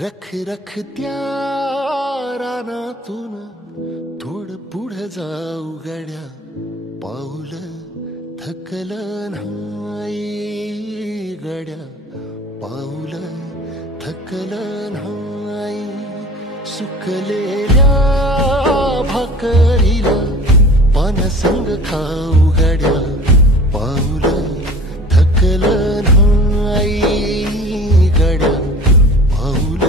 रख रख त्या रानातून थोडं पुढं जाऊ गड्या, पाऊल थकलं नाही गड्या, पाऊल थकलं नाही. सुकलेल्या भाकरीला पानसंग खाऊ गड्या, पाऊल थकलं नाही गड्या, पाऊल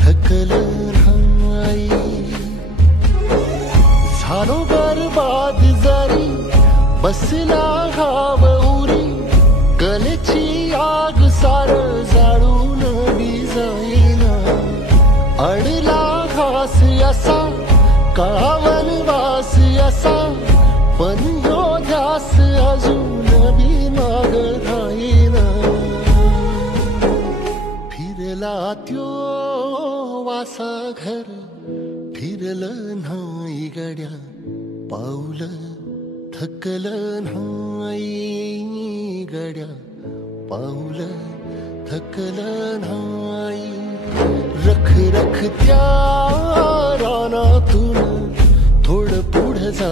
थकलं नाही. झालो बरबाद जरी बसला घाव उरी, कलेची आग सार जाळून जाईना. अडला घास असा काळा वनवास असा, पण ह्यो ध्यास अजून बी माग राहीना. फिरला त्यो वासा घर, फिरलं नाही गड्या, पाऊल थकलं नाही गड्या, पाऊल थकलं नाही. रख रख त्या रानातून थोडं पुढं जा